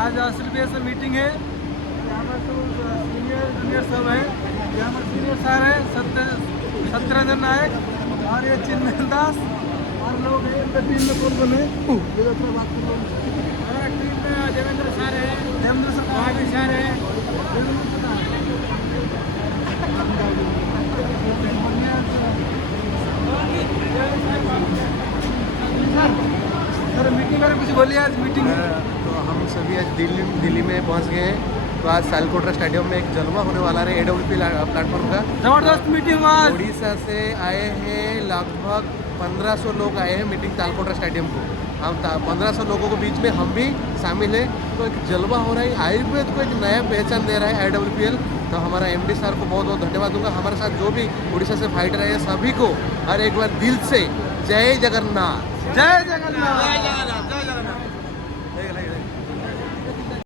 आज सिर्फ मीटिंग है। यहाँ पर सब सीनियर जूनियर सब हैं। यहाँ पर सीनियर सर है सत्यरंजन नायक और ये चिन्मय दास और लोग हैं। इनका टीम में कौन कौन है? बात कर लो। हमारा टीम में देवेंद्र सर है, देवेंद्र सर महावीर सर है, सर मीटिंग में कुछ बोलिए। आज मीटिंग है तो हम सभी आज दिल्ली में पहुंच गए हैं। तो आज सालकोटरा स्टेडियम में एक जलवा होने वाला है AWP प्लेटफॉर्म का। जबरदस्त मीटिंग हुआ। उड़ीसा से आए हैं लगभग 1500 लोग आए हैं मीटिंग तालकोटरा स्टेडियम को। हम 1500 लोगों के बीच में हम भी शामिल है। तो एक जलवा हो रहा है, आयुर्वेद को एक नया पहचान दे रहा है IWPL। तो हमारा MD सर को बहुत बहुत धन्यवाद दूंगा। हमारे साथ जो भी उड़ीसा से फाइटर है सभी को और एक बार दिल से जय जगन्नाथ। जय जगन्नाथ।